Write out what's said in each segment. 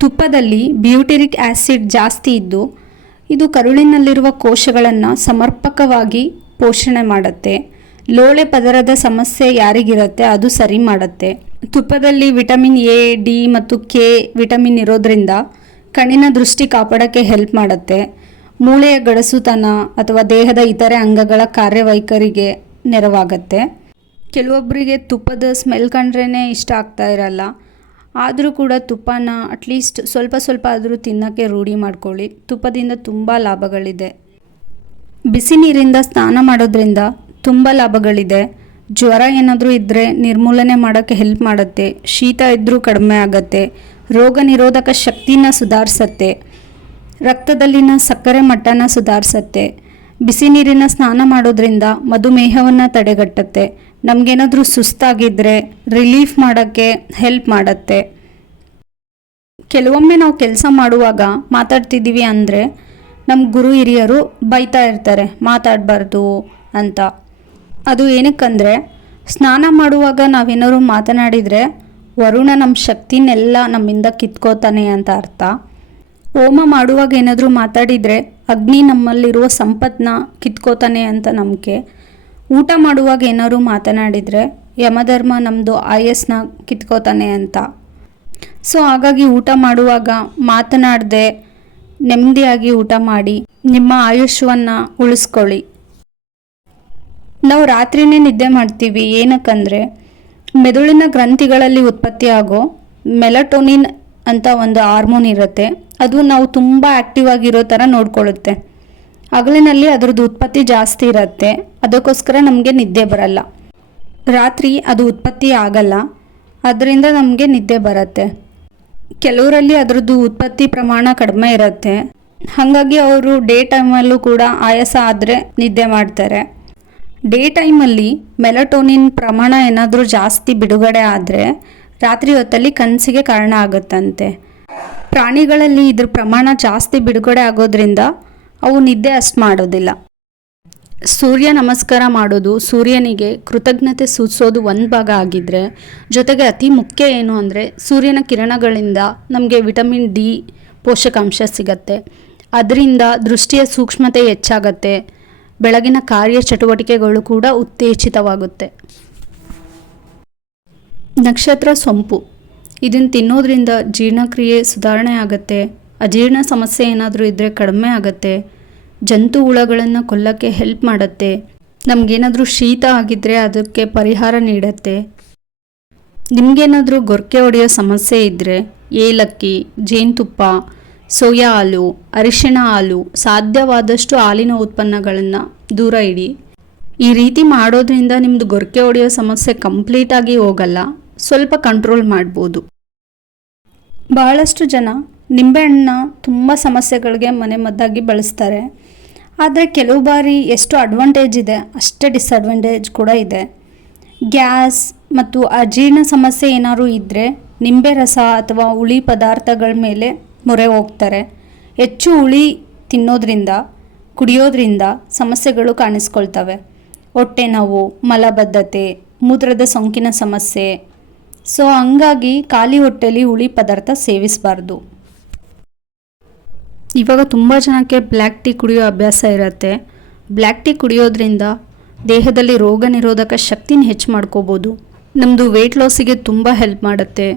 ತುಪ್ಪದಲ್ಲಿ ಬ್ಯೂಟೆರಿಕ್ ಆ್ಯಸಿಡ್ ಜಾಸ್ತಿ ಇದ್ದು ಇದು ಕರುಳಿನಲ್ಲಿರುವ ಕೋಶಗಳನ್ನು ಸಮರ್ಪಕವಾಗಿ ಪೋಷಣೆ ಮಾಡುತ್ತೆ. ಲೋಳೆ ಪದರದ ಸಮಸ್ಯೆ ಯಾರಿಗಿರುತ್ತೆ ಅದು ಸರಿ ಮಾಡುತ್ತೆ. ತುಪ್ಪದಲ್ಲಿ ವಿಟಮಿನ್ ಎ, ಡಿ ಮತ್ತು ಕೆ ವಿಟಮಿನ್ ಇರೋದ್ರಿಂದ ಕಣ್ಣಿನ ದೃಷ್ಟಿ ಕಾಪಾಡೋಕ್ಕೆ ಹೆಲ್ಪ್ ಮಾಡುತ್ತೆ. ಮೂಳೆಯ ಗಡಸುತನ ಅಥವಾ ದೇಹದ ಇತರೆ ಅಂಗಗಳ ಕಾರ್ಯವೈಖರಿಗೆ ನೆರವಾಗುತ್ತೆ. ಕೆಲವೊಬ್ಬರಿಗೆ ತುಪ್ಪದ ಸ್ಮೆಲ್ ಕಂಡ್ರೇ ಇಷ್ಟ ಆಗ್ತಾ ಇರಲ್ಲ. ಆದರೂ ಕೂಡ ತುಪ್ಪನ ಅಟ್ಲೀಸ್ಟ್ ಸ್ವಲ್ಪ ಆದರೂ ತಿನ್ನೋಕ್ಕೆ ರೂಢಿ ಮಾಡ್ಕೊಳ್ಳಿ. ತುಪ್ಪದಿಂದ ತುಂಬ ಲಾಭಗಳಿದೆ. ಬಿಸಿ ನೀರಿಂದ ಸ್ನಾನ ಮಾಡೋದ್ರಿಂದ ತುಂಬ ಲಾಭಗಳಿದೆ. ಜ್ವರ ಏನಾದರೂ ಇದ್ದರೆ ನಿರ್ಮೂಲನೆ ಮಾಡೋಕ್ಕೆ ಹೆಲ್ಪ್ ಮಾಡುತ್ತೆ. ಶೀತ ಇದ್ದರೂ ಕಡಿಮೆ ಆಗುತ್ತೆ. ರೋಗ ನಿರೋಧಕ ಶಕ್ತಿನ ಸುಧಾರಿಸುತ್ತೆ. ರಕ್ತದಲ್ಲಿನ ಸಕ್ಕರೆ ಮಟ್ಟನ ಸುಧಾರಿಸುತ್ತೆ. ಬಿಸಿ ನೀರಿನ ಸ್ನಾನ ಮಾಡೋದ್ರಿಂದ ಮಧುಮೇಹವನ್ನು ತಡೆಗಟ್ಟುತ್ತೆ. ನಮಗೇನಾದರೂ ಸುಸ್ತಾಗಿದ್ದರೆ ರಿಲೀಫ್ ಮಾಡೋಕ್ಕೆ ಹೆಲ್ಪ್ ಮಾಡುತ್ತೆ. ಕೆಲವೊಮ್ಮೆ ನಾವು ಕೆಲಸ ಮಾಡುವಾಗ ಮಾತಾಡ್ತಿದ್ದೀವಿ ಅಂದರೆ ನಮ್ಮ ಗುರು ಹಿರಿಯರು ಬೈತಾ ಇರ್ತಾರೆ, ಮಾತಾಡಬಾರ್ದು ಅಂತ. ಅದು ಏನಕ್ಕಂದರೆ ಸ್ನಾನ ಮಾಡುವಾಗ ನಾವೇನಾದ್ರು ಮಾತನಾಡಿದರೆ ವರುಣ ನಮ್ಮ ಶಕ್ತಿನೆಲ್ಲ ನಮ್ಮಿಂದ ಕಿತ್ಕೋತಾನೆ ಅಂತ ಅರ್ಥ. ಹೋಮ ಮಾಡುವಾಗ ಏನಾದರೂ ಮಾತಾಡಿದರೆ ಅಗ್ನಿ ನಮ್ಮಲ್ಲಿರುವ ಸಂಪತ್ತನ್ನ ಕಿತ್ಕೋತಾನೆ ಅಂತ ನಂಬಿಕೆ. ಊಟ ಮಾಡುವಾಗ ಏನಾದ್ರು ಮಾತನಾಡಿದರೆ ಯಮಧರ್ಮ ನಮ್ಮದು ಆಯಸ್ಸನ್ನ ಕಿತ್ಕೋತಾನೆ ಅಂತ. ಸೊ ಹಾಗಾಗಿ ಊಟ ಮಾಡುವಾಗ ಮಾತನಾಡದೆ ನೆಮ್ಮದಿಯಾಗಿ ಊಟ ಮಾಡಿ ನಿಮ್ಮ ಆಯುಷ್ಯವನ್ನು ಉಳಿಸ್ಕೊಳ್ಳಿ. ನಾವು ರಾತ್ರಿನೇ ನಿದ್ದೆ ಮಾಡ್ತೀವಿ. ಏನಕ್ಕಂದರೆ ಮೆದುಳಿನ ಗ್ರಂಥಿಗಳಲ್ಲಿ ಉತ್ಪತ್ತಿಯಾಗೋ ಮೆಲಟೋನಿನ್ ಅಂತ ಒಂದು ಹಾರ್ಮೋನ್ ಇರುತ್ತೆ. ಅದು ನಾವು ತುಂಬ ಆ್ಯಕ್ಟಿವ್ ಆಗಿರೋ ಥರ ನೋಡ್ಕೊಳ್ಳುತ್ತೆ. ಹಗಲಿನಲ್ಲಿ ಅದರದ್ದು ಉತ್ಪತ್ತಿ ಜಾಸ್ತಿ ಇರುತ್ತೆ. ಅದಕ್ಕೋಸ್ಕರ ನಮಗೆ ನಿದ್ದೆ ಬರಲ್ಲ. ರಾತ್ರಿ ಅದು ಉತ್ಪತ್ತಿ ಆಗಲ್ಲ, ಅದರಿಂದ ನಮಗೆ ನಿದ್ದೆ ಬರುತ್ತೆ. ಕೆಲವರಲ್ಲಿ ಅದರದ್ದು ಉತ್ಪತ್ತಿ ಪ್ರಮಾಣ ಕಡಿಮೆ ಇರುತ್ತೆ. ಹಾಗಾಗಿ ಅವರು ಡೇ ಟೈಮಲ್ಲೂ ಕೂಡ ಆಯಾಸ ಆದರೆ ನಿದ್ದೆ ಮಾಡ್ತಾರೆ. ಡೇ ಟೈಮಲ್ಲಿ ಮೆಲಟೋನಿನ್ ಪ್ರಮಾಣ ಏನಾದರೂ ಜಾಸ್ತಿ ಬಿಡುಗಡೆ ಆದರೆ ರಾತ್ರಿ ಹೊತ್ತಲ್ಲಿ ಕನಸಿಗೆ ಕಾರಣ ಆಗುತ್ತಂತೆ. ಪ್ರಾಣಿಗಳಲ್ಲಿ ಇದ್ರ ಪ್ರಮಾಣ ಜಾಸ್ತಿ ಬಿಡುಗಡೆ ಆಗೋದ್ರಿಂದ ಅವು ನಿದ್ದೆ ಅಷ್ಟು ಮಾಡೋದಿಲ್ಲ. ಸೂರ್ಯ ನಮಸ್ಕಾರ ಮಾಡೋದು ಸೂರ್ಯನಿಗೆ ಕೃತಜ್ಞತೆ ಸೂಚಿಸೋದು ಒಂದು ಭಾಗ ಆಗಿದ್ದರೆ, ಜೊತೆಗೆ ಅತಿ ಮುಖ್ಯ ಏನು ಅಂದರೆ ಸೂರ್ಯನ ಕಿರಣಗಳಿಂದ ನಮಗೆ ವಿಟಮಿನ್ ಡಿ ಪೋಷಕಾಂಶ ಸಿಗತ್ತೆ. ಅದರಿಂದ ದೃಷ್ಟಿಯ ಸೂಕ್ಷ್ಮತೆ ಹೆಚ್ಚಾಗತ್ತೆ. ಬೆಳಗಿನ ಕಾರ್ಯಚಟುವಟಿಕೆಗಳು ಕೂಡ ಉತ್ತೇಜಿತವಾಗುತ್ತೆ. ನಕ್ಷತ್ರ ಸೊಂಪು ಇದನ್ನು ತಿನ್ನೋದ್ರಿಂದ ಜೀರ್ಣಕ್ರಿಯೆ ಸುಧಾರಣೆ ಆಗುತ್ತೆ. ಅಜೀರ್ಣ ಸಮಸ್ಯೆ ಏನಾದರೂ ಇದ್ದರೆ ಕಡಿಮೆ ಆಗುತ್ತೆ. ಜಂತು ಹುಳಗಳನ್ನು ಕೊಲ್ಲಕ್ಕೆ ಹೆಲ್ಪ್ ಮಾಡುತ್ತೆ. ನಮಗೇನಾದರೂ ಶೀತ ಆಗಿದ್ದರೆ ಅದಕ್ಕೆ ಪರಿಹಾರ ನೀಡುತ್ತೆ. ನಿಮಗೇನಾದರೂ ಗೊರಕೆ ಹೊಡೆಯೋ ಸಮಸ್ಯೆ ಇದ್ದರೆ ಏಲಕ್ಕಿ, ಜೇನುತುಪ್ಪ, ಸೋಯಾ ಹಾಲು, ಅರಿಶಿಣ ಹಾಲು, ಸಾಧ್ಯವಾದಷ್ಟು ಹಾಲಿನ ಉತ್ಪನ್ನಗಳನ್ನು ದೂರ ಇಡಿ. ಈ ರೀತಿ ಮಾಡೋದ್ರಿಂದ ನಿಮ್ಮದು ಗೊರಕೆ ಹೊಡೆಯೋ ಸಮಸ್ಯೆ ಕಂಪ್ಲೀಟಾಗಿ ಹೋಗಲ್ಲ, ಸ್ವಲ್ಪ ಕಂಟ್ರೋಲ್ ಮಾಡ್ಬೋದು. ಬಹಳಷ್ಟು ಜನ ನಿಂಬೆಹಣ್ಣನ್ನ ತುಂಬ ಸಮಸ್ಯೆಗಳಿಗೆ ಮನೆಮದ್ದಾಗಿ ಬಳಸ್ತಾರೆ. ಆದರೆ ಕೆಲವು ಬಾರಿ ಎಷ್ಟು ಅಡ್ವಾಂಟೇಜ್ ಇದೆ ಅಷ್ಟೇ ಡಿಸ್ಅಡ್ವಾಂಟೇಜ್ ಕೂಡ ಇದೆ. ಗ್ಯಾಸ್ ಮತ್ತು ಅಜೀರ್ಣ ಸಮಸ್ಯೆ ಏನಾದರೂ ಇದ್ದರೆ ನಿಂಬೆ ರಸ ಅಥವಾ ಹುಳಿ ಪದಾರ್ಥಗಳ ಮೇಲೆ ಮೊರೆ ಹೋಗ್ತಾರೆ. ಹೆಚ್ಚು ಹುಳಿ ತಿನ್ನೋದ್ರಿಂದ ಕುಡಿಯೋದ್ರಿಂದ ಸಮಸ್ಯೆಗಳು ಕಾಣಿಸ್ಕೊಳ್ತವೆ. ಹೊಟ್ಟೆ ನೋವು, ಮಲಬದ್ಧತೆ, ಮೂತ್ರದ ಸೋಂಕಿನ ಸಮಸ್ಯೆ. ಸೊ ಹಂಗಾಗಿ ಖಾಲಿ ಹೊಟ್ಟೆಲಿ ಹುಳಿ ಪದಾರ್ಥ ಸೇವಿಸಬಾರ್ದು. ಇವಾಗ ತುಂಬ ಜನಕ್ಕೆ ಬ್ಲ್ಯಾಕ್ ಟೀ ಕುಡಿಯೋ ಅಭ್ಯಾಸ ಇರುತ್ತೆ. ಬ್ಲ್ಯಾಕ್ ಟೀ ಕುಡಿಯೋದ್ರಿಂದ ದೇಹದಲ್ಲಿ ರೋಗ ನಿರೋಧಕ ಶಕ್ತಿನ ಹೆಚ್ಚು ಮಾಡ್ಕೋಬೋದು. ನಮ್ಮದು ವೆಯ್ಟ್ ಲಾಸಿಗೆ ತುಂಬ ಹೆಲ್ಪ್ ಮಾಡುತ್ತೆ.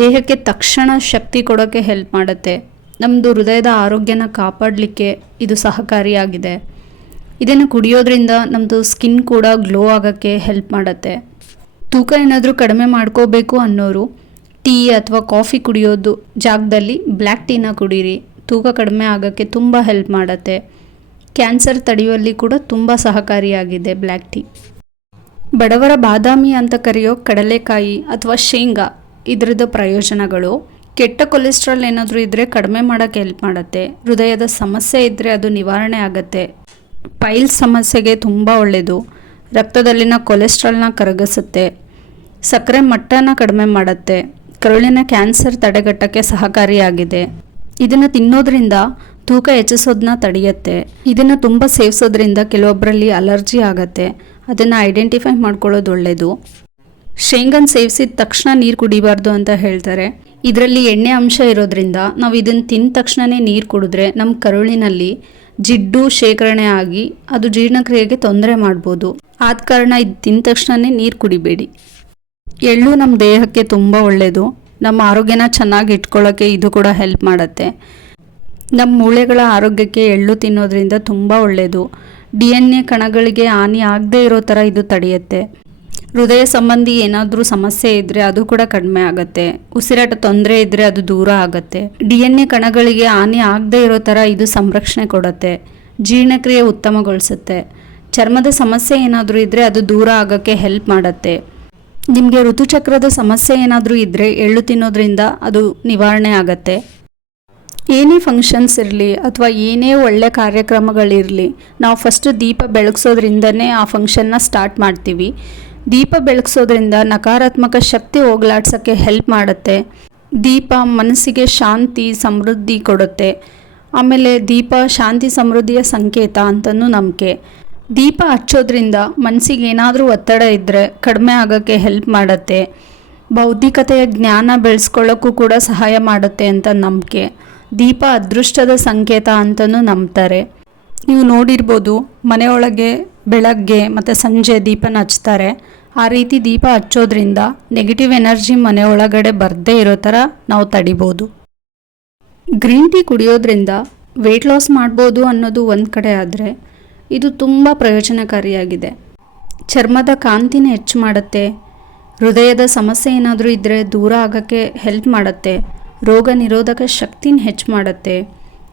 ದೇಹಕ್ಕೆ ತಕ್ಷಣ ಶಕ್ತಿ ಕೊಡೋಕ್ಕೆ ಹೆಲ್ಪ್ ಮಾಡುತ್ತೆ. ನಮ್ಮದು ಹೃದಯದ ಆರೋಗ್ಯನ ಕಾಪಾಡಲಿಕ್ಕೆ ಇದು ಸಹಕಾರಿಯಾಗಿದೆ. ಇದನ್ನು ಕುಡಿಯೋದ್ರಿಂದ ನಮ್ಮದು ಸ್ಕಿನ್ ಕೂಡ ಗ್ಲೋ ಆಗೋಕ್ಕೆ ಹೆಲ್ಪ್ ಮಾಡುತ್ತೆ. ತೂಕ ಏನಾದರೂ ಕಡಿಮೆ ಮಾಡ್ಕೋಬೇಕು ಅನ್ನೋರು ಟೀ ಅಥವಾ ಕಾಫಿ ಕುಡಿಯೋದು ಜಾಗದಲ್ಲಿ ಬ್ಲ್ಯಾಕ್ ಟೀನ ಕುಡೀರಿ. ತೂಕ ಕಡಿಮೆ ಆಗೋಕ್ಕೆ ತುಂಬ ಹೆಲ್ಪ್ ಮಾಡುತ್ತೆ. ಕ್ಯಾನ್ಸರ್ ತಡೆಯುವಲ್ಲಿ ಕೂಡ ತುಂಬ ಸಹಕಾರಿಯಾಗಿದೆ ಬ್ಲ್ಯಾಕ್ ಟೀ. ಬಡವರ ಬಾದಾಮಿ ಅಂತ ಕರೆಯೋ ಕಡಲೆಕಾಯಿ ಅಥವಾ ಶೇಂಗಾ ಇದರದ ಪ್ರಯೋಜನಗಳು: ಕೆಟ್ಟ ಕೊಲೆಸ್ಟ್ರಾಲ್ ಏನಾದರೂ ಇದ್ದರೆ ಕಡಿಮೆ ಮಾಡೋಕ್ಕೆ ಹೆಲ್ಪ್ ಮಾಡುತ್ತೆ. ಹೃದಯದ ಸಮಸ್ಯೆ ಇದ್ದರೆ ಅದು ನಿವಾರಣೆ ಆಗುತ್ತೆ. ಪೈಲ್ಸ್ ಸಮಸ್ಯೆಗೆ ತುಂಬ ಒಳ್ಳೆಯದು. ರಕ್ತದಲ್ಲಿನ ಕೊಲೆಸ್ಟ್ರಾಲ್ನ ಕರಗಿಸುತ್ತೆ. ಸಕ್ಕರೆ ಮಟ್ಟನ ಕಡಿಮೆ ಮಾಡುತ್ತೆ. ಕರುಳಿನ ಕ್ಯಾನ್ಸರ್ ತಡೆಗಟ್ಟಕ್ಕೆ ಸಹಕಾರಿಯಾಗಿದೆ. ಇದನ್ನು ತಿನ್ನೋದ್ರಿಂದ ತೂಕ ಹೆಚ್ಚಿಸೋದನ್ನ ತಡೆಯುತ್ತೆ. ಇದನ್ನು ತುಂಬ ಸೇವಿಸೋದ್ರಿಂದ ಕೆಲವೊಬ್ಬರಲ್ಲಿ ಅಲರ್ಜಿ ಆಗುತ್ತೆ. ಅದನ್ನು ಐಡೆಂಟಿಫೈ ಮಾಡ್ಕೊಳ್ಳೋದು ಒಳ್ಳೆಯದು. ಶೇಂಗನ್ ಸೇವಿಸಿದ ತಕ್ಷಣ ನೀರು ಕುಡಿಬಾರ್ದು ಅಂತ ಹೇಳ್ತಾರೆ. ಇದರಲ್ಲಿ ಎಣ್ಣೆ ಅಂಶ ಇರೋದ್ರಿಂದ ನಾವು ಇದನ್ನು ತಿಂದ ತಕ್ಷಣವೇ ನೀರು ಕುಡಿದ್ರೆ ನಮ್ಮ ಕರುಳಿನಲ್ಲಿ ಜಿಡ್ಡು ಶೇಖರಣೆ ಆಗಿ ಅದು ಜೀರ್ಣಕ್ರಿಯೆಗೆ ತೊಂದರೆ ಮಾಡ್ಬೋದು. ಆದ ಕಾರಣ ಇದು ತಿಂದ ತಕ್ಷಣವೇ ನೀರು ಕುಡಿಬೇಡಿ. ಎಳ್ಳು ನಮ್ಮ ದೇಹಕ್ಕೆ ತುಂಬ ಒಳ್ಳೆಯದು. ನಮ್ಮ ಆರೋಗ್ಯನ ಚೆನ್ನಾಗಿ ಇಟ್ಕೊಳ್ಳೋಕ್ಕೆ ಇದು ಕೂಡ ಹೆಲ್ಪ್ ಮಾಡುತ್ತೆ. ನಮ್ಮ ಮೂಳೆಗಳ ಆರೋಗ್ಯಕ್ಕೆ ಎಳ್ಳು ತಿನ್ನೋದ್ರಿಂದ ತುಂಬ ಒಳ್ಳೆಯದು. DNA ಕಣಗಳಿಗೆ ಹಾನಿ ಆಗದೇ ಇರೋ ಥರ ಇದು ತಡೆಯುತ್ತೆ. ಹೃದಯ ಸಂಬಂಧಿ ಏನಾದರೂ ಸಮಸ್ಯೆ ಇದ್ದರೆ ಅದು ಕೂಡ ಕಡಿಮೆ ಆಗುತ್ತೆ. ಉಸಿರಾಟ ತೊಂದರೆ ಇದ್ದರೆ ಅದು ದೂರ ಆಗುತ್ತೆ. DNA ಕಣಗಳಿಗೆ ಹಾನಿ ಆಗದೇ ಇರೋ ಥರ ಇದು ಸಂರಕ್ಷಣೆ ಕೊಡುತ್ತೆ. ಜೀರ್ಣಕ್ರಿಯೆ ಉತ್ತಮಗೊಳಿಸುತ್ತೆ. ಚರ್ಮದ ಸಮಸ್ಯೆ ಏನಾದರೂ ಇದ್ದರೆ ಅದು ದೂರ ಆಗೋಕ್ಕೆ ಹೆಲ್ಪ್ ಮಾಡುತ್ತೆ. ನಿಮಗೆ ಋತುಚಕ್ರದ ಸಮಸ್ಯೆ ಏನಾದರೂ ಇದ್ದರೆ ಎಳ್ಳು ತಿನ್ನೋದ್ರಿಂದ ಅದು ನಿವಾರಣೆ ಆಗುತ್ತೆ. ಏನೇ ಫಂಕ್ಷನ್ಸ್ ಇರಲಿ ಅಥವಾ ಏನೇ ಒಳ್ಳೆ ಕಾರ್ಯಕ್ರಮಗಳಿರಲಿ, ನಾವು ಫಸ್ಟು ದೀಪ ಬೆಳಗ್ಸೋದ್ರಿಂದನೇ ಆ ಫಂಕ್ಷನ್ನ ಸ್ಟಾರ್ಟ್ ಮಾಡ್ತೀವಿ. ದೀಪ ಬೆಳಗ್ಸೋದ್ರಿಂದ ನಕಾರಾತ್ಮಕ ಶಕ್ತಿ ಹೋಗಲಾಡ್ಸೋಕ್ಕೆ ಹೆಲ್ಪ್ ಮಾಡುತ್ತೆ. ದೀಪ ಮನಸ್ಸಿಗೆ ಶಾಂತಿ ಸಮೃದ್ಧಿ ಕೊಡುತ್ತೆ. ಆಮೇಲೆ ದೀಪ ಶಾಂತಿ ಸಮೃದ್ಧಿಯ ಸಂಕೇತ ಅಂತಲೂ ನಂಬಿಕೆ. ದೀಪ ಹಚ್ಚೋದ್ರಿಂದ ಮನಸ್ಸಿಗೆ ಏನಾದರೂ ಒತ್ತಡ ಇದ್ದರೆ ಕಡಿಮೆ ಆಗೋಕ್ಕೆ ಹೆಲ್ಪ್ ಮಾಡುತ್ತೆ. ಬೌದ್ಧಿಕತೆಯ ಜ್ಞಾನ ಬೆಳೆಸ್ಕೊಳ್ಳೋಕ್ಕೂ ಕೂಡ ಸಹಾಯ ಮಾಡುತ್ತೆ ಅಂತ ನಂಬಿಕೆ. ದೀಪ ಅದೃಷ್ಟದ ಸಂಕೇತ ಅಂತಲೂ ನಂಬ್ತಾರೆ. ನೀವು ನೋಡಿರ್ಬೋದು, ಮನೆಯೊಳಗೆ ಬೆಳಗ್ಗೆ ಮತ್ತು ಸಂಜೆ ದೀಪನ ಹಚ್ತಾರೆ. ಆ ರೀತಿ ದೀಪ ಹಚ್ಚೋದ್ರಿಂದ ನೆಗೆಟಿವ್ ಎನರ್ಜಿ ಮನೆಯೊಳಗಡೆ ಬರದೇ ಇರೋ ಥರ ನಾವು ತಡಿಬೋದು. ಗ್ರೀನ್ ಟೀ ಕುಡಿಯೋದ್ರಿಂದ ವೆಯ್ಟ್ ಲಾಸ್ ಮಾಡ್ಬೋದು ಅನ್ನೋದು ಒಂದು ಕಡೆ ಆದರೆ, ಇದು ತುಂಬ ಪ್ರಯೋಜನಕಾರಿಯಾಗಿದೆ. ಚರ್ಮದ ಕಾಂತಿನ ಹೆಚ್ಚು ಮಾಡುತ್ತೆ. ಹೃದಯದ ಸಮಸ್ಯೆ ಏನಾದರೂ ಇದ್ದರೆ ದೂರ ಆಗೋಕ್ಕೆ ಹೆಲ್ಪ್ ಮಾಡುತ್ತೆ. ರೋಗ ನಿರೋಧಕ ಶಕ್ತಿನ ಹೆಚ್ಚು ಮಾಡುತ್ತೆ.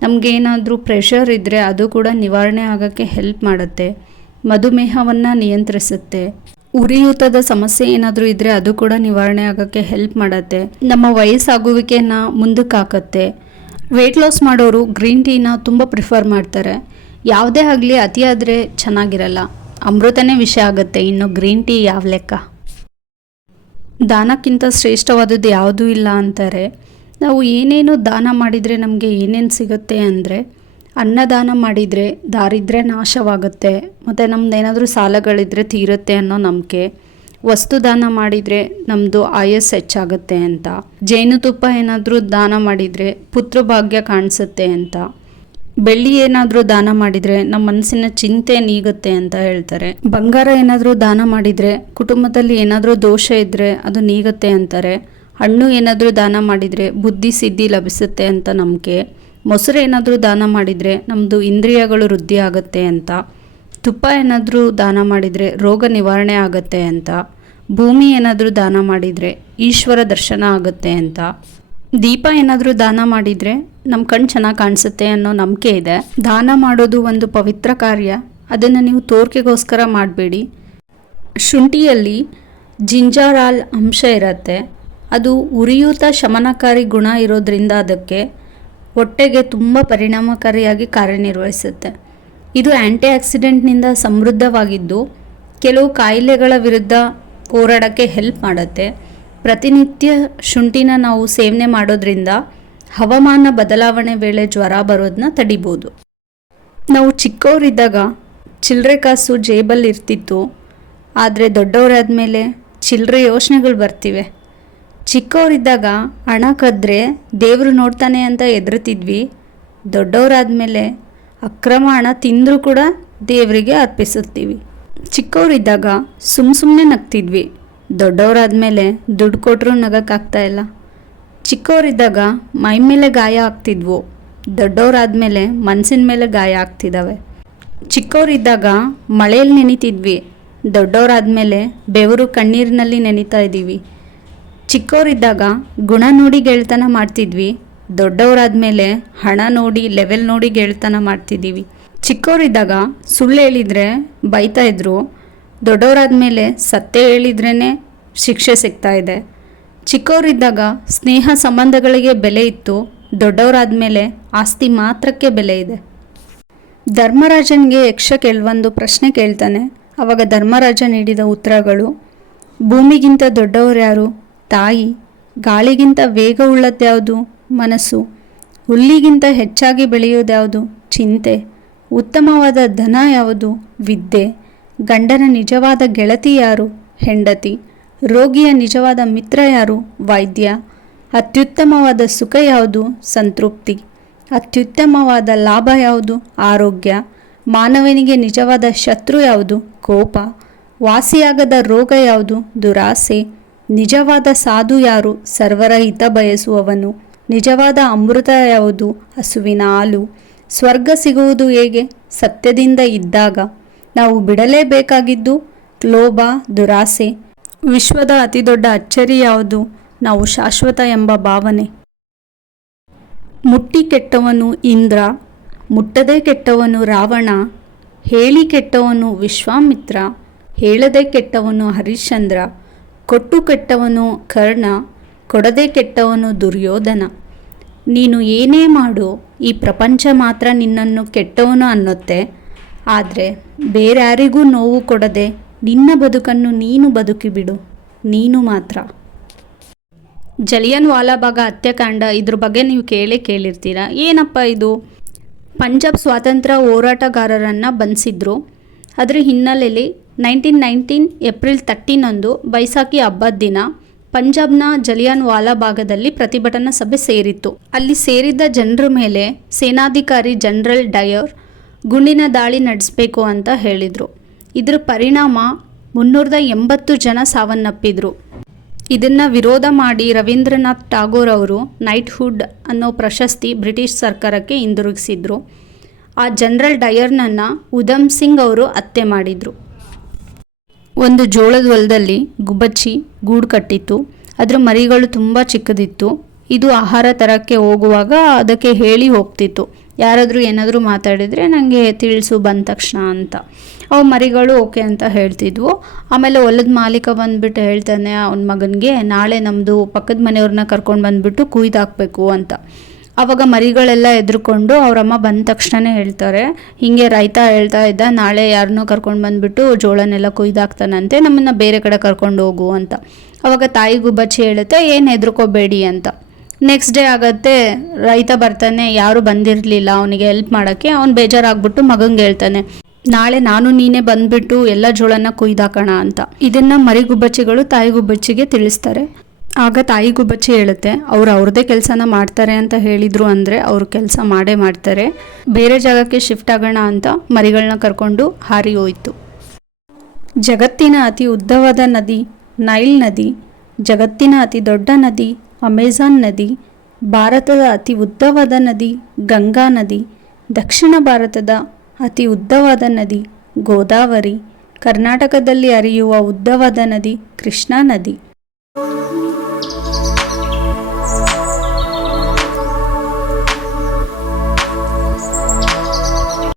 ನಮಗೇನಾದರೂ ಪ್ರೆಷರ್ ಇದ್ದರೆ ಅದು ಕೂಡ ನಿವಾರಣೆ ಆಗೋಕ್ಕೆ ಹೆಲ್ಪ್ ಮಾಡುತ್ತೆ. ಮಧುಮೇಹವನ್ನು ನಿಯಂತ್ರಿಸುತ್ತೆ. ಉರಿಯೂತದ ಸಮಸ್ಯೆ ಏನಾದರೂ ಇದ್ದರೆ ಅದು ಕೂಡ ನಿವಾರಣೆ ಆಗೋಕ್ಕೆ ಹೆಲ್ಪ್ ಮಾಡುತ್ತೆ. ನಮ್ಮ ವಯಸ್ಸಾಗುವಿಕೆಯನ್ನು ಮುಂದಕ್ಕೆ ಹಾಕುತ್ತೆ. ವೆಯ್ಟ್ ಲಾಸ್ ಮಾಡೋರು ಗ್ರೀನ್ ಟೀನ ತುಂಬ ಪ್ರಿಫರ್ ಮಾಡ್ತಾರೆ. ಯಾವುದೇ ಆಗಲಿ ಅತಿಯಾದರೆ ಚೆನ್ನಾಗಿರಲ್ಲ. ಅಮೃತನೇ ವಿಷ ಆಗುತ್ತೆ, ಇನ್ನು ಗ್ರೀನ್ ಟೀ ಯಾವ ಲೆಕ್ಕ. ದಾನಕ್ಕಿಂತ ಶ್ರೇಷ್ಠವಾದದ್ದು ಯಾವುದೂ ಇಲ್ಲ ಅಂತಾರೆ. ನಾವು ಏನೇನು ದಾನ ಮಾಡಿದರೆ ನಮಗೆ ಏನೇನು ಸಿಗುತ್ತೆ ಅಂದರೆ, ಅನ್ನದಾನ ಮಾಡಿದರೆ ದಾರಿದ್ರ್ಯ ನಾಶವಾಗುತ್ತೆ, ಮತ್ತು ನಮ್ದು ಏನಾದರೂ ಸಾಲಗಳಿದ್ದರೆ ತೀರುತ್ತೆ ಅನ್ನೋ ನಂಬಿಕೆ. ವಸ್ತು ದಾನ ಮಾಡಿದರೆ ನಮ್ಮದು ಆಯಸ್ಸು ಹೆಚ್ಚಾಗುತ್ತೆ ಅಂತ. ಜೇನುತುಪ್ಪ ಏನಾದರೂ ದಾನ ಮಾಡಿದರೆ ಪುತ್ರ ಭಾಗ್ಯ ಕಾಣಿಸುತ್ತೆ ಅಂತ. ಬೆಳ್ಳಿ ಏನಾದರೂ ದಾನ ಮಾಡಿದರೆ ನಮ್ಮ ಮನಸ್ಸಿನ ಚಿಂತೆ ನೀಗುತ್ತೆ ಅಂತ ಹೇಳ್ತಾರೆ. ಬಂಗಾರ ಏನಾದರೂ ದಾನ ಮಾಡಿದರೆ ಕುಟುಂಬದಲ್ಲಿ ಏನಾದರೂ ದೋಷ ಇದ್ದರೆ ಅದು ನೀಗುತ್ತೆ ಅಂತಾರೆ. ಹಣ್ಣು ಏನಾದರೂ ದಾನ ಮಾಡಿದರೆ ಬುದ್ಧಿ ಸಿದ್ಧಿ ಲಭಿಸುತ್ತೆ ಅಂತ ನಂಬಿಕೆ. ಮೊಸರು ಏನಾದರೂ ದಾನ ಮಾಡಿದರೆ ನಮ್ಮದು ಇಂದ್ರಿಯಗಳು ವೃದ್ಧಿ ಆಗುತ್ತೆ ಅಂತ. ತುಪ್ಪ ಏನಾದರೂ ದಾನ ಮಾಡಿದರೆ ರೋಗ ನಿವಾರಣೆ ಆಗುತ್ತೆ ಅಂತ. ಭೂಮಿ ಏನಾದರೂ ದಾನ ಮಾಡಿದರೆ ಈಶ್ವರ ದರ್ಶನ ಆಗುತ್ತೆ ಅಂತ. ದೀಪ ಏನಾದರೂ ದಾನ ಮಾಡಿದರೆ ನಮ್ಮ ಕಣ್ಣು ಚೆನ್ನಾಗಿ ಕಾಣಿಸುತ್ತೆ ಅನ್ನೋ ನಂಬಿಕೆ ಇದೆ. ದಾನ ಮಾಡೋದು ಒಂದು ಪವಿತ್ರ ಕಾರ್ಯ. ಅದನ್ನು ನೀವು ತೋರಿಕೆಗೋಸ್ಕರ ಮಾಡಬೇಡಿ. ಶುಂಠಿಯಲ್ಲಿ ಜಿಂಜರಾಲ್ ಅಂಶ ಇರುತ್ತೆ. ಅದು ಉರಿಯೂತ ಶಮನಕಾರಿ ಗುಣ ಇರೋದ್ರಿಂದ ಅದಕ್ಕೆ ಹೊಟ್ಟೆಗೆ ತುಂಬ ಪರಿಣಾಮಕಾರಿಯಾಗಿ ಕಾರ್ಯನಿರ್ವಹಿಸುತ್ತೆ. ಇದು ಆ್ಯಂಟಿ ಆಕ್ಸಿಡೆಂಟ್ನಿಂದ ಸಮೃದ್ಧವಾಗಿದ್ದು ಕೆಲವು ಕಾಯಿಲೆಗಳ ವಿರುದ್ಧ ಹೋರಾಡೋಕ್ಕೆ ಹೆಲ್ಪ್ ಮಾಡುತ್ತೆ. ಪ್ರತಿನಿತ್ಯ ಶುಂಠಿನ ನಾವು ಸೇವನೆ ಮಾಡೋದ್ರಿಂದ ಹವಾಮಾನ ಬದಲಾವಣೆ ವೇಳೆ ಜ್ವರ ಬರೋದನ್ನ ತಡಿಬೋದು. ನಾವು ಚಿಕ್ಕವರಿದ್ದಾಗ ಚಿಲ್ಲರೆ ಕಾಸು ಜೇಬಲ್ಲಿ ಇರ್ತಿತ್ತು. ಆದರೆ ದೊಡ್ಡವರಾದ್ಮೇಲೆ ಚಿಲ್ಲರೆ ಯೋಚನೆಗಳು ಬರ್ತಿವೆ. ಚಿಕ್ಕವರಿದ್ದಾಗ ಹಣ ಕದ್ದರೆ ದೇವರು ನೋಡ್ತಾನೆ ಅಂತ ಹೆದರ್ತಿದ್ವಿ. ದೊಡ್ಡವರಾದ್ಮೇಲೆ ಅಕ್ರಮ ಹಣ ತಿಂದರೂ ಕೂಡ ದೇವರಿಗೆ ಅರ್ಪಿಸುತ್ತೀವಿ. ಚಿಕ್ಕವರಿದ್ದಾಗ ಸುಮ್ಮನೆ ನಗ್ತಿದ್ವಿ. ದೊಡ್ಡವರಾದ್ಮೇಲೆ ದುಡ್ಡು ಕೊಟ್ಟರೂ ನಗೋಕ್ಕಾಗ್ತಾಯಿಲ್ಲ. ಚಿಕ್ಕವರಿದ್ದಾಗ ಮೈ ಮೇಲೆ ಗಾಯ ಆಗ್ತಿದ್ವು. ದೊಡ್ಡವರಾದ್ಮೇಲೆ ಮನಸ್ಸಿನ ಮೇಲೆ ಗಾಯ ಆಗ್ತಿದ್ದಾವೆ. ಚಿಕ್ಕವರಿದ್ದಾಗ ಮಳೆಯಲ್ಲಿ ನೆನಿತಿದ್ವಿ. ದೊಡ್ಡವರಾದ್ಮೇಲೆ ಬೆವರು ಕಣ್ಣೀರಿನಲ್ಲಿ ನೆನಿತಾ ಇದ್ದೀವಿ. ಚಿಕ್ಕವರಿದ್ದಾಗ ಗುಣ ನೋಡಿ ಗೆಳೆತನ ಮಾಡ್ತಿದ್ವಿ. ದೊಡ್ಡವರಾದ್ಮೇಲೆ ಹಣ ನೋಡಿ ಲೆವೆಲ್ ನೋಡಿ ಗೆಳೆತನ ಮಾಡ್ತಿದ್ದೀವಿ. ಚಿಕ್ಕವರಿದ್ದಾಗ ಸುಳ್ಳು ಹೇಳಿದರೆ ಬೈತಾ ಇದ್ರು. ದೊಡ್ಡವರಾದ್ಮೇಲೆ ಸತ್ಯ ಹೇಳಿದ್ರೇ ಶಿಕ್ಷೆ ಸಿಗ್ತಾ ಇದೆ. ಚಿಕ್ಕವರಿದ್ದಾಗ ಸ್ನೇಹ ಸಂಬಂಧಗಳಿಗೆ ಬೆಲೆ ಇತ್ತು. ದೊಡ್ಡವರಾದ್ಮೇಲೆ ಆಸ್ತಿ ಮಾತ್ರಕ್ಕೆ ಬೆಲೆ ಇದೆ. ಧರ್ಮರಾಜನಿಗೆ ಯಕ್ಷ ಕೆಲವೊಂದು ಪ್ರಶ್ನೆ ಕೇಳ್ತಾನೆ. ಆವಾಗ ಧರ್ಮರಾಜ ನೀಡಿದ ಉತ್ತರಗಳು: ಭೂಮಿಗಿಂತ ದೊಡ್ಡವರು ಯಾರು? ತಾಯಿ. ಗಾಳಿಗಿಂತ ವೇಗ ಉಳ್ಳದ್ಯಾವುದು? ಮನಸ್ಸು. ಹುಲ್ಲಿಗಿಂತ ಹೆಚ್ಚಾಗಿ ಬೆಳೆಯುವುದ್ಯಾವುದು? ಚಿಂತೆ. ಉತ್ತಮವಾದ ಧನ ಯಾವುದು? ವಿದ್ಯೆ. ಗಂಡನ ನಿಜವಾದ ಗೆಳತಿ ಯಾರು? ಹೆಂಡತಿ. ರೋಗಿಯ ನಿಜವಾದ ಮಿತ್ರ ಯಾರು? ವೈದ್ಯ. ಅತ್ಯುತ್ತಮವಾದ ಸುಖ ಯಾವುದು? ಸಂತೃಪ್ತಿ. ಅತ್ಯುತ್ತಮವಾದ ಲಾಭ ಯಾವುದು? ಆರೋಗ್ಯ. ಮಾನವನಿಗೆ ನಿಜವಾದ ಶತ್ರು ಯಾವುದು? ಕೋಪ. ವಾಸಿಯಾಗದ ರೋಗ ಯಾವುದು? ದುರಾಸೆ. ನಿಜವಾದ ಸಾಧು ಯಾರು? ಸರ್ವರ ಹಿತ ಬಯಸುವವನು. ನಿಜವಾದ ಅಮೃತ ಯಾವುದು? ಹಸುವಿನ ಹಾಲು. ಸ್ವರ್ಗ ಸಿಗುವುದು ಹೇಗೆ? ಸತ್ಯದಿಂದ ಇದ್ದಾಗ. ನಾವು ಬಿಡಲೇಬೇಕಾಗಿದ್ದು ಲೋಭ, ದುರಾಸೆ. ವಿಶ್ವದ ಅತಿದೊಡ್ಡ ಅಚ್ಚರಿ ಯಾವುದು? ನಾವು ಶಾಶ್ವತ ಎಂಬ ಭಾವನೆ. ಮುಟ್ಟಿ ಕೆಟ್ಟವನು ಇಂದ್ರ, ಮುಟ್ಟದೆ ಕೆಟ್ಟವನು ರಾವಣ, ಹೇಳಿ ಕೆಟ್ಟವನು ವಿಶ್ವಾಮಿತ್ರ, ಹೇಳದೆ ಕೆಟ್ಟವನು ಹರಿಶ್ಚಂದ್ರ, ಕೊಟ್ಟು ಕೆಟ್ಟವನು ಕರ್ಣ, ಕೊಡದೆ ಕೆಟ್ಟವನು ದುರ್ಯೋಧನ. ನೀನು ಏನೇ ಮಾಡು, ಈ ಪ್ರಪಂಚ ಮಾತ್ರ ನಿನ್ನನ್ನು ಕೆಟ್ಟವನು ಅನ್ನುತ್ತೆ. ಆದರೆ ಬೇರ್ಯಾರಿಗೂ ನೋವು ಕೊಡದೆ ನಿನ್ನ ಬದುಕನ್ನು ನೀನು ಬದುಕಿಬಿಡು, ನೀನು ಮಾತ್ರ. ಜಲಿಯನ್ ವಾಲಾಬಾಗ್ ಹತ್ಯಾಕಾಂಡ, ಇದ್ರ ಬಗ್ಗೆ ನೀವು ಕೇಳಿರ್ತೀರ. ಏನಪ್ಪ ಇದು? ಪಂಜಾಬ್ ಸ್ವಾತಂತ್ರ್ಯ ಹೋರಾಟಗಾರರನ್ನು ಬಂಧಿಸಿದ್ರು. ಅದರ ಹಿನ್ನೆಲೆಯಲ್ಲಿ 1919 ಏಪ್ರಿಲ್ 13 ಬೈಸಾಖಿ ಹಬ್ಬದ ದಿನ ಪಂಜಾಬ್ನ ಜಲಿಯನ್ ವಾಲಾಬಾಗದಲ್ಲಿ ಪ್ರತಿಭಟನಾ ಸಭೆ ಸೇರಿತ್ತು. ಅಲ್ಲಿ ಸೇರಿದ್ದ ಜನರ ಮೇಲೆ ಸೇನಾಧಿಕಾರಿ ಜನರಲ್ ಡಯರ್ ಗುಂಡಿನ ದಾಳಿ ನಡೆಸಬೇಕು ಅಂತ ಹೇಳಿದರು. ಇದರ ಪರಿಣಾಮ 380 ಜನ ಸಾವನ್ನಪ್ಪಿದ್ರು. ಇದನ್ನು ವಿರೋಧ ಮಾಡಿ ರವೀಂದ್ರನಾಥ್ ಟಾಗೋರ್ ಅವರು ನೈಟ್ಹುಡ್ ಅನ್ನೋ ಪ್ರಶಸ್ತಿ ಬ್ರಿಟಿಷ್ ಸರ್ಕಾರಕ್ಕೆ ಹಿಂದಿರುಗಿಸಿದ್ರು. ಆ ಜನರಲ್ ಡಯರ್ನನ್ನು ಉಧಮ್ ಸಿಂಗ್ ಅವರು ಹತ್ಯೆ ಮಾಡಿದರು. ಒಂದು ಜೋಳದ ಹೊಲದಲ್ಲಿ ಗುಬ್ಬಚ್ಚಿ ಗೂಡು ಕಟ್ಟಿತ್ತು. ಅದರ ಮರಿಗಳು ತುಂಬ ಚಿಕ್ಕದಿತ್ತು. ಇದು ಆಹಾರ ತರಕ್ಕೆ ಹೋಗುವಾಗ ಅದಕ್ಕೆ ಹೇಳಿ ಹೋಗ್ತಿತ್ತು, ಯಾರಾದರೂ ಏನಾದರೂ ಮಾತಾಡಿದರೆ ನನಗೆ ತಿಳಿಸು ಬಂದ ತಕ್ಷಣ ಅಂತ. ಅವು ಮರಿಗಳು ಓಕೆ ಅಂತ ಹೇಳ್ತಿದ್ವು. ಆಮೇಲೆ ಹೊಲದ ಮಾಲೀಕ ಬಂದುಬಿಟ್ಟು ಹೇಳ್ತಾನೆ ಅವನ ಮಗನಿಗೆ, ನಾಳೆ ನಮ್ಮದು ಪಕ್ಕದ ಮನೆಯವ್ರನ್ನ ಕರ್ಕೊಂಡು ಬಂದುಬಿಟ್ಟು ಕುಯ್ದಾಕಬೇಕು ಅಂತ. ಆವಾಗ ಮರಿಗಳೆಲ್ಲ ಎದ್ರುಕೊಂಡು ಅವರಮ್ಮ ಬಂದ ತಕ್ಷಣವೇ ಹೇಳ್ತಾರೆ, ಹೀಗೆ ರೈತ ಹೇಳ್ತಾ ಇದ್ದ, ನಾಳೆ ಯಾರನ್ನೋ ಕರ್ಕೊಂಡು ಬಂದುಬಿಟ್ಟು ಜೋಳನೆಲ್ಲ ಕುಯ್ದಾಕ್ತಾನಂತೆ, ನಮ್ಮನ್ನು ಬೇರೆ ಕಡೆ ಕರ್ಕೊಂಡು ಹೋಗು ಅಂತ. ಆವಾಗ ತಾಯಿ ಗುಬ್ಬಚ್ಚಿ ಹೇಳುತ್ತೆ, ಏನು ಹೆದರ್ಕೋಬೇಡಿ ಅಂತ. ನೆಕ್ಸ್ಟ್ ಡೇ ಆಗುತ್ತೆ, ರೈತ ಬರ್ತಾನೆ, ಯಾರೂ ಬಂದಿರಲಿಲ್ಲ ಅವನಿಗೆ ಹೆಲ್ಪ್ ಮಾಡೋಕ್ಕೆ. ಅವ್ನು ಬೇಜಾರಾಗ್ಬಿಟ್ಟು ಮಗಂಗೆ ಹೇಳ್ತಾನೆ, ನಾಳೆ ನಾನು ನೀನೇ ಬಂದುಬಿಟ್ಟು ಎಲ್ಲ ಜೋಳನ ಕುಯ್ದಾಕೋಣ ಅಂತ. ಇದನ್ನು ಮರಿ ಗುಬ್ಬಚ್ಚಿಗಳು ತಾಯಿ ಗುಬ್ಬಚ್ಚಿಗೆ ತಿಳಿಸ್ತಾರೆ. ಆಗ ತಾಯಿ ಗುಬ್ಬಚ್ಚಿ ಹೇಳುತ್ತೆ, ಅವ್ರದ್ದೇ ಕೆಲಸನ ಮಾಡ್ತಾರೆ ಅಂತ ಹೇಳಿದರು ಅಂದರೆ ಅವರು ಕೆಲಸ ಮಾಡೇ ಮಾಡ್ತಾರೆ, ಬೇರೆ ಜಾಗಕ್ಕೆ ಶಿಫ್ಟ್ ಆಗೋಣ ಅಂತ ಮರಿಗಳನ್ನ ಕರ್ಕೊಂಡು ಹಾರಿ ಹೋಯಿತು. ಜಗತ್ತಿನ ಅತಿ ಉದ್ದವಾದ ನದಿ ನೈಲ್ ನದಿ, ಜಗತ್ತಿನ ಅತಿ ದೊಡ್ಡ ನದಿ ಅಮೆಜಾನ್ ನದಿ, ಭಾರತದ ಅತಿ ಉದ್ದವಾದ ನದಿ ಗಂಗಾ ನದಿ, ದಕ್ಷಿಣ ಭಾರತದ ಅತಿ ಉದ್ದವಾದ ನದಿ ಗೋದಾವರಿ, ಕರ್ನಾಟಕದಲ್ಲಿ ಹರಿಯುವ ಉದ್ದವಾದ ನದಿ ಕೃಷ್ಣಾ ನದಿ.